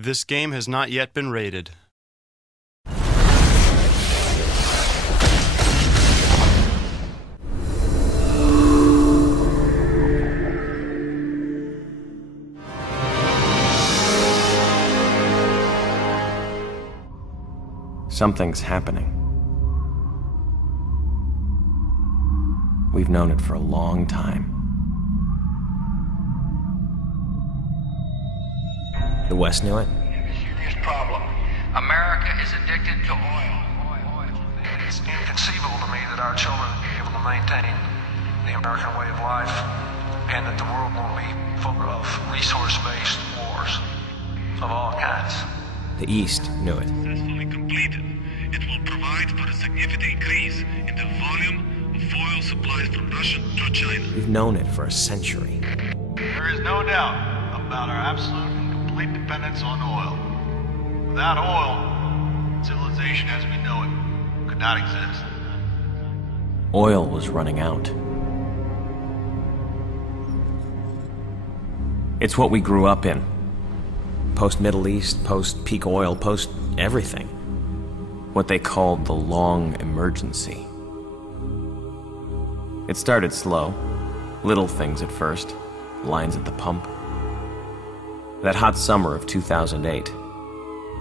This game has not yet been rated. Something's happening. We've known it for a long time. The West knew it. We have a serious problem. America is addicted to oil. It's inconceivable to me that our children will be able to maintain the American way of life and that the world won't be full of resource-based wars of all kinds. The East knew it. Successfully completed, it will provide for a significant increase in the volume of oil supplies from Russia to China. We've known it for a century. There is no doubt about our absolute and complete dependence on oil. Without oil, civilization as we know it could not exist. Oil was running out. It's what we grew up in. Post-Middle East, post-peak oil, post-everything. What they called the long emergency. It started slow. Little things at first. Lines at the pump. That hot summer of 2008,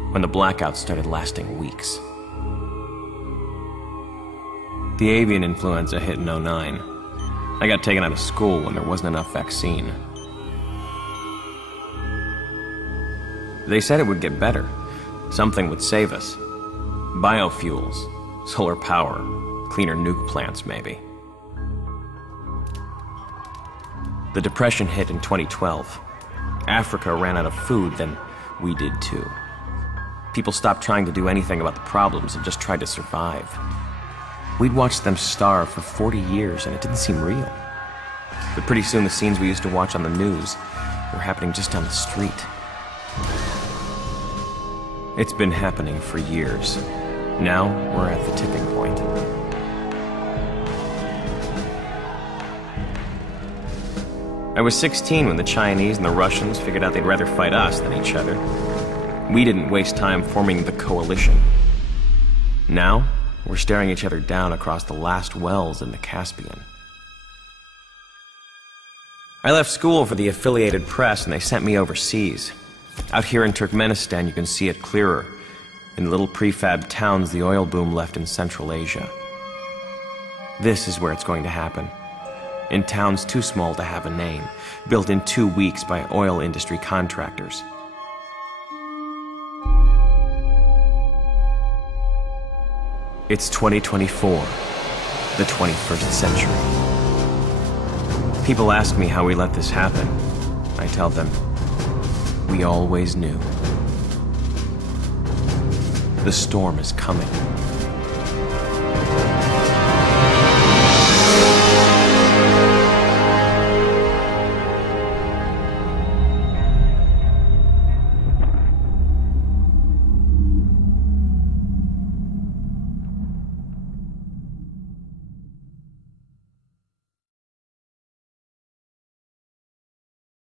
when the blackouts started lasting weeks. The avian influenza hit in '09. I got taken out of school when there wasn't enough vaccine. They said it would get better. Something would save us. Biofuels, solar power, cleaner nuke plants, maybe. The Depression hit in 2012. Africa ran out of food, then we did too. People stopped trying to do anything about the problems and just tried to survive. We'd watched them starve for 40 years and it didn't seem real. But pretty soon the scenes we used to watch on the news were happening just down the street. It's been happening for years. Now we're at the tipping point. I was 16 when the Chinese and the Russians figured out they'd rather fight us than each other. We didn't waste time forming the coalition. Now, we're staring each other down across the last wells in the Caspian. I left school for the affiliated press and they sent me overseas. Out here in Turkmenistan, you can see it clearer. In little prefab towns the oil boom left in Central Asia. This is where it's going to happen. In towns too small to have a name, built in 2 weeks by oil industry contractors. It's 2024, the 21st century. People ask me how we let this happen. I tell them, we always knew. The storm is coming.